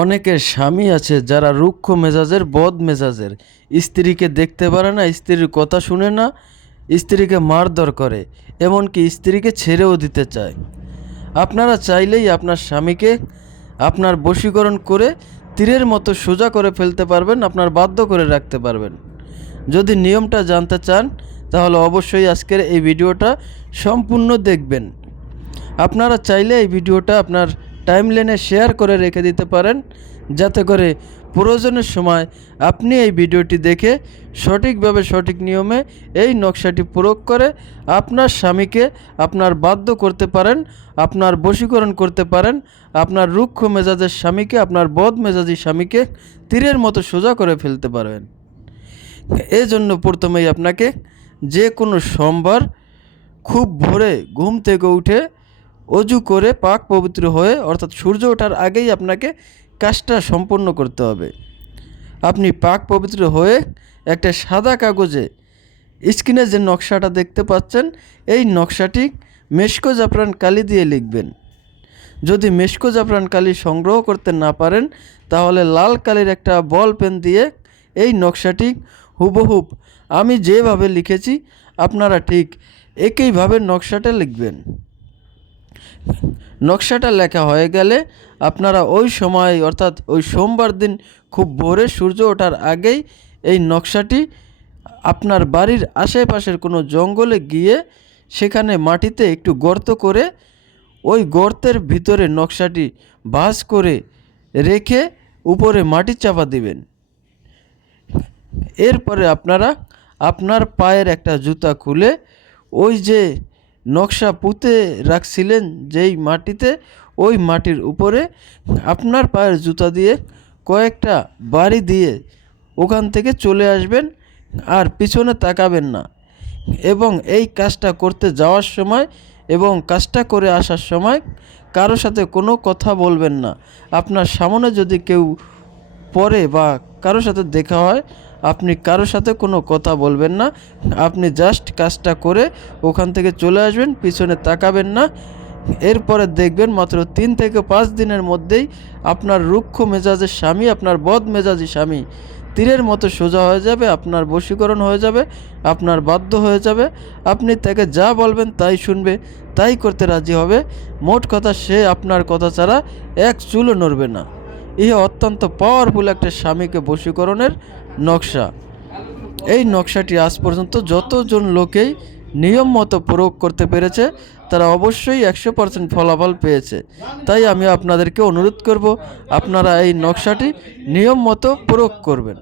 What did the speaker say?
অনেকের স্বামী আছে যারা রুক্ষ মেজাজের, বদ মেজাজের, স্ত্রীকে দেখতে পারে না, স্ত্রীর কথা শুনে না, স্ত্রীকে মারধর করে, এমনকি স্ত্রীকে ছেড়েও দিতে চায়। আপনারা চাইলেই আপনার স্বামীকে আপনার বশীকরণ করে তীরের মতো সোজা করে ফেলতে পারবেন, আপনার বাধ্য করে রাখতে পারবেন। যদি নিয়মটা জানতে চান তাহলে অবশ্যই আজকের এই ভিডিওটা সম্পূর্ণ দেখবেন। আপনারা চাইলে এই ভিডিওটা আপনার টাইমলাইনে শেয়ার করে রেখে দিতে পারেন, যাতে করে প্রয়োজনের সময় আপনি এই ভিডিওটি দেখে সঠিকভাবে, সঠিক নিয়মে এই নকশাটি প্রয়োগ করে আপনার স্বামীকে আপনার বাধ্য করতে পারেন, আপনার বশীকরণ করতে পারেন, আপনার রুক্ষ মেজাজের স্বামীকে, আপনার বদ মেজাজি স্বামীকে তীরের মতো সোজা করে ফেলতে পারবেন। এই জন্য প্রথমেই আপনাকে যে কোনো সোমবার খুব ভোরে ঘুম থেকে উঠে অজু করে পাক পবিত্র হয়ে, অর্থাৎ সূর্য ওঠার আগেই আপনাকে কাজটা সম্পন্ন করতে হবে। আপনি পাক পবিত্র হয়ে একটা সাদা কাগজে স্ক্রিনে যে নকশাটা দেখতে পাচ্ছেন, এই নকশাটি মেশকো জাফরান কালি দিয়ে লিখবেন। যদি মেশকো জাফরান কালি সংগ্রহ করতে না পারেন তাহলে লাল কালির একটা বল পেন দিয়ে এই নকশাটি হুবহুব আমি যেভাবে লিখেছি আপনারা ঠিক একইভাবে নকশাটা লিখবেন। নকশাটা লেখা হয়ে গেলে আপনারা ওই সময়, অর্থাৎ ওই সোমবার দিন খুব ভোরে সূর্য ওঠার আগেই এই নকশাটি আপনার বাড়ির আশেপাশের কোনো জঙ্গলে গিয়ে সেখানে মাটিতে একটু গর্ত করে ওই গর্তের ভিতরে নকশাটি ভাঁজ করে রেখে উপরে মাটি চাপা দিবেন। এরপরে আপনারা আপনার পায়ের একটা জুতা খুলে ওই যে নকশা পুঁতে রাখছিলেন যেই মাটিতে, ওই মাটির উপরে আপনার পায়ের জুতা দিয়ে কয়েকটা বাড়ি দিয়ে ওখান থেকে চলে আসবেন, আর পিছনে তাকাবেন না। এবং এই কাজটা করতে যাওয়ার সময় এবং কাজটা করে আসার সময় কারো সাথে কোনো কথা বলবেন না। আপনার সামনে যদি কেউ পড়ে বা কারো সাথে দেখা হয়, আপনি কারো সাথে কোনো কথা বলবেন না। আপনি জাস্ট কাজটা করে ওখান থেকে চলে আসবেন, পিছনে তাকাবেন না। এরপরে দেখবেন মাত্র 3 থেকে 5 দিনের মধ্যেই আপনার রুক্ষ মেজাজের স্বামী, আপনার বদ মেজাজি স্বামী তীরের মতো সোজা হয়ে যাবে, আপনার বশীকরণ হয়ে যাবে, আপনার বাধ্য হয়ে যাবে। আপনি তাকে যা বলবেন তাই শুনবে, তাই করতে রাজি হবে। মোট কথা, সে আপনার কথা ছাড়া এক চুলও নড়বে না। ইহা অত্যন্ত পাওয়ারফুল একটা স্বামীকে বশীকরণের নকশা। এই নকশাটি আজ পর্যন্ত যতজন লোকেই নিয়ম মতো প্রয়োগ করতে পেরেছে তারা অবশ্যই 100% ফলাফল পেয়েছে। তাই আমি আপনাদেরকে অনুরোধ করব আপনারা এই নকশাটি নিয়ম মতো প্রয়োগ করবেন।